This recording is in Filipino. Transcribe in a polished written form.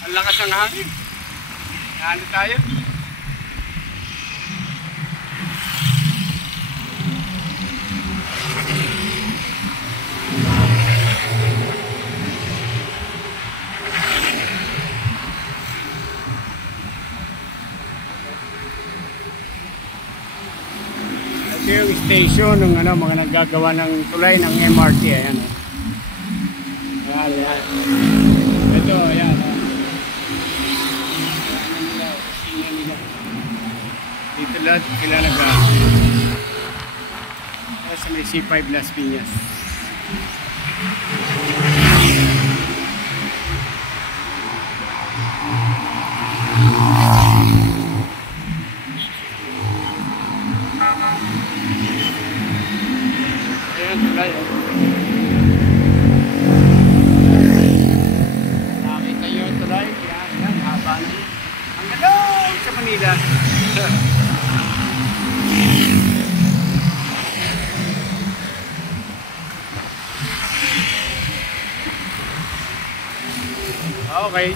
Ang lakas ng hangin. Ano tayo? Ito yung station ng mga naggagawa ng tulay ng MRT. Ayan. Ayan. Ito, ayan. Dito lahat kilala ka. Sa may C5 Las Piñas. Ayan, tulay. Nakita nyo yung tulay. Yan, haba na. Ang gano'n sa Manila. Okay.